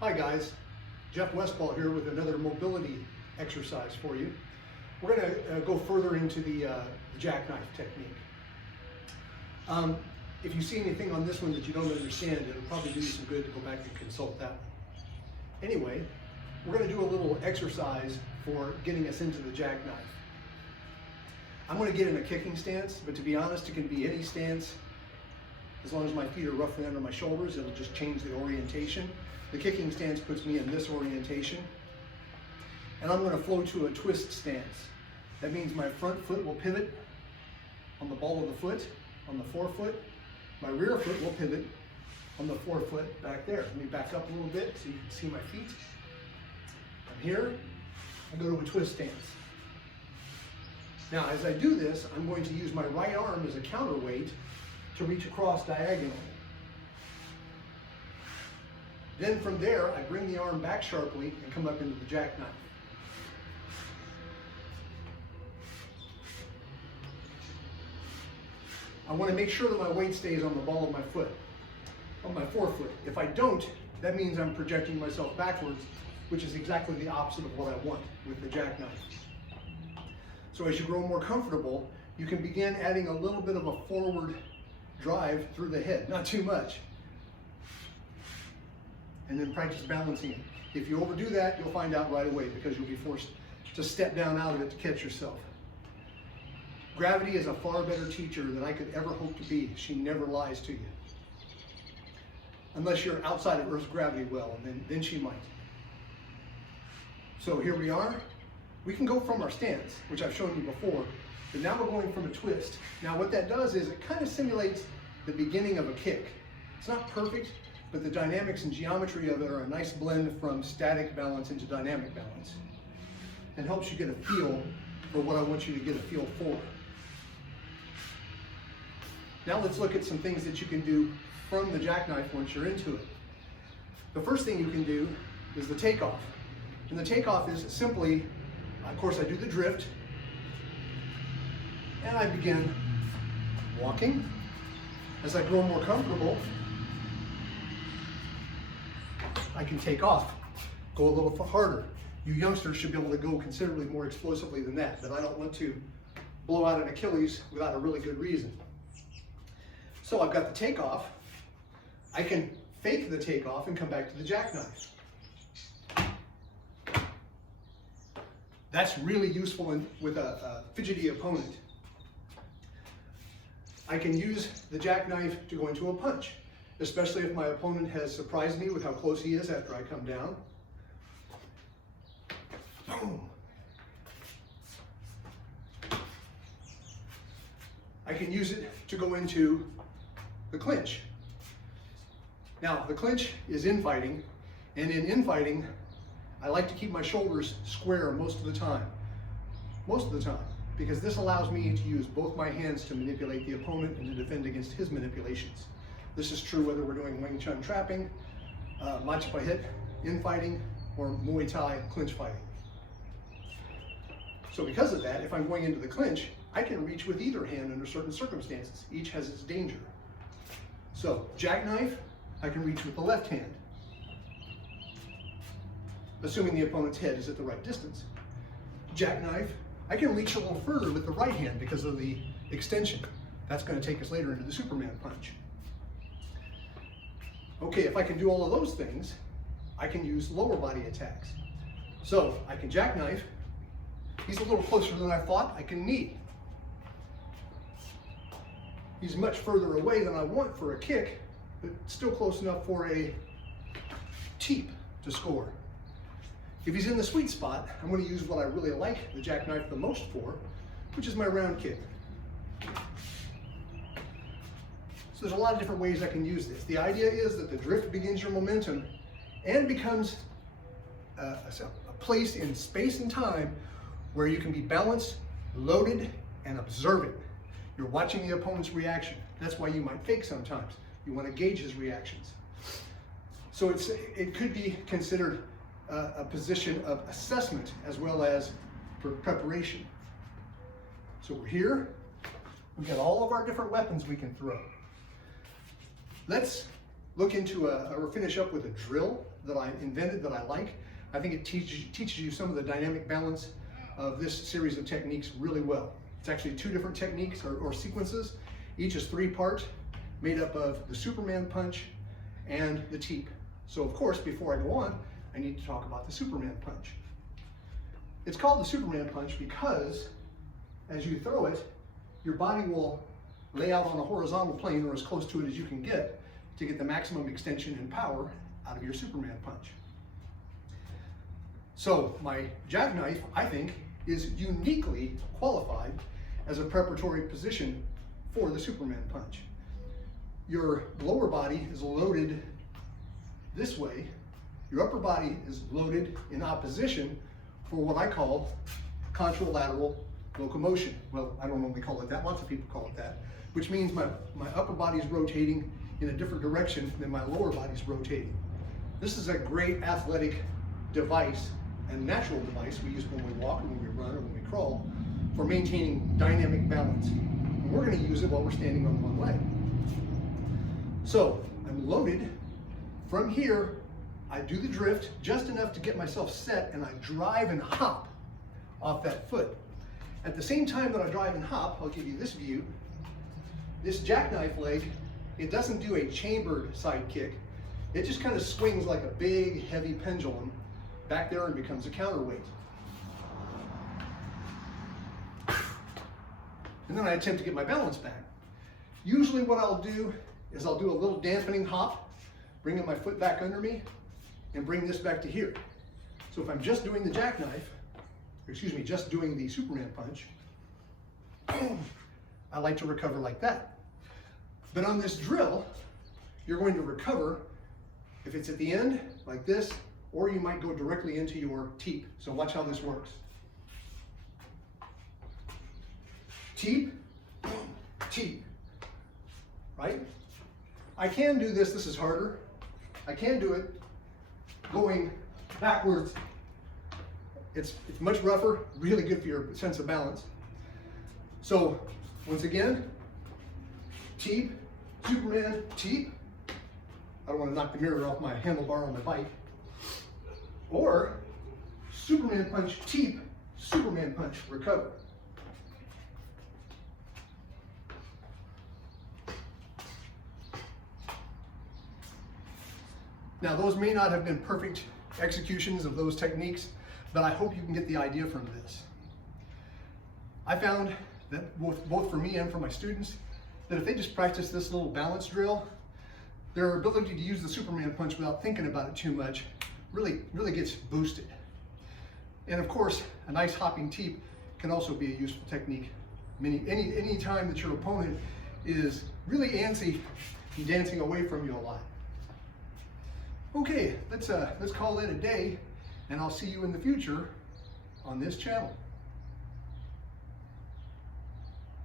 Hi guys, Jeff Westfall here with another mobility exercise for you. We're going to go further into the jackknife technique. If you see anything on this one that you don't understand, it'll probably do you some good to go back and consult that one. Anyway, we're going to do a little exercise for getting us into the jackknife. I'm going to get in a kicking stance, but to be honest, it can be any stance. As long as my feet are roughly under my shoulders, it'll just change the orientation. The kicking stance puts me in this orientation. And I'm going to flow to a twist stance. That means my front foot will pivot on the ball of the foot, on the forefoot. My rear foot will pivot on the forefoot back there. Let me back up a little bit so you can see my feet. I'm here, I go to a twist stance. Now, as I do this, I'm going to use my right arm as a counterweight to reach across diagonally. Then from there, I bring the arm back sharply and come up into the jackknife. I want to make sure that my weight stays on the ball of my foot, on my forefoot. If I don't, that means I'm projecting myself backwards, which is exactly the opposite of what I want with the jackknife. So as you grow more comfortable, you can begin adding a little bit of a forward drive through the head, not too much. And then practice balancing it. If you overdo that, you'll find out right away because you'll be forced to step down out of it to catch yourself. Gravity is a far better teacher than I could ever hope to be. She never lies to you. Unless you're outside of Earth's gravity well, and then she might. So here we are. We can go from our stance, which I've shown you before, but now we're going from a twist. Now what that does is it kind of simulates the beginning of a kick. It's not perfect, but the dynamics and geometry of it are a nice blend from static balance into dynamic balance. And helps you get a feel for what I want you to get a feel for. Now let's look at some things that you can do from the jackknife once you're into it. The first thing you can do is the takeoff. And the takeoff is simply, of course I do the drift, and I begin walking. As I grow more comfortable, I can take off, go a little harder. You youngsters should be able to go considerably more explosively than that, but I don't want to blow out an Achilles without a really good reason. So I've got the takeoff. I can fake the takeoff and come back to the jackknife. That's really useful with a fidgety opponent. I can use the jackknife to go into a punch, especially if my opponent has surprised me with how close he is after I come down. Boom. I can use it to go into the clinch. Now, the clinch is infighting, and in infighting, I like to keep my shoulders square most of the time. Most of the time, because this allows me to use both my hands to manipulate the opponent and to defend against his manipulations. This is true whether we're doing Wing Chun trapping, Machi Pa Hit, infighting, or Muay Thai clinch fighting. So because of that, if I'm going into the clinch, I can reach with either hand under certain circumstances. Each has its danger. So, jackknife, I can reach with the left hand, assuming the opponent's head is at the right distance. Jackknife, I can reach a little further with the right hand because of the extension. That's going to take us later into the Superman punch. Okay, if I can do all of those things, I can use lower body attacks. So, I can jackknife. He's a little closer than I thought. I can knee. He's much further away than I want for a kick, but still close enough for a teep to score. If he's in the sweet spot, I'm going to use what I really like the jackknife the most for, which is my round kick. So there's a lot of different ways I can use this. The idea is that the drift begins your momentum and becomes a place in space and time where you can be balanced, loaded, and observing. You're watching the opponent's reaction. That's why you might fake sometimes. You want to gauge his reactions. So it could be considered a position of assessment as well as for preparation. So we're here. We've got all of our different weapons we can throw. Let's look into or finish up with a drill that I invented that I like. I think it teaches you some of the dynamic balance of this series of techniques really well. It's actually 2 different techniques or sequences. Each is 3 parts, made up of the Superman punch and the teep. So of course, before I go on, I need to talk about the Superman punch. It's called the Superman punch because as you throw it, your body will lay out on a horizontal plane or as close to it as you can get to get the maximum extension and power out of your Superman punch. So my jackknife, I think, is uniquely qualified as a preparatory position for the Superman punch. Your lower body is loaded this way. Your upper body is loaded in opposition for what I call contralateral locomotion. Well, I don't only call it that, lots of people call it that, which means my upper body is rotating in a different direction than my lower body is rotating. This is a great athletic device and natural device we use when we walk, or when we run, or when we crawl, for maintaining dynamic balance. And we're going to use it while we're standing on one leg. So I'm loaded. From here, I do the drift just enough to get myself set, and I drive and hop off that foot. At the same time that I drive and hop, I'll give you this view. This jackknife leg, it doesn't do a chambered side kick. It just kind of swings like a big, heavy pendulum back there and becomes a counterweight. And then I attempt to get my balance back. Usually what I'll do is I'll do a little dampening hop, bringing my foot back under me, and bring this back to here. So if I'm just doing the jackknife, just doing the Superman punch, I like to recover like that. But on this drill, you're going to recover if it's at the end, like this, or you might go directly into your teep. So watch how this works. Teep, teep, right? I can do this is harder. I can do it going backwards. It's much rougher, really good for your sense of balance. So once again, teep, Superman, teep. I don't want to knock the mirror off my handlebar on my bike. Or Superman punch, teep, Superman punch, recover. Now those may not have been perfect executions of those techniques, but I hope you can get the idea from this. I found that both for me and for my students, that if they just practice this little balance drill, their ability to use the Superman punch without thinking about it too much really gets boosted. And of course, a nice hopping teep can also be a useful technique. Any time that your opponent is really antsy and dancing away from you a lot. Okay, let's call it a day, and I'll see you in the future on this channel.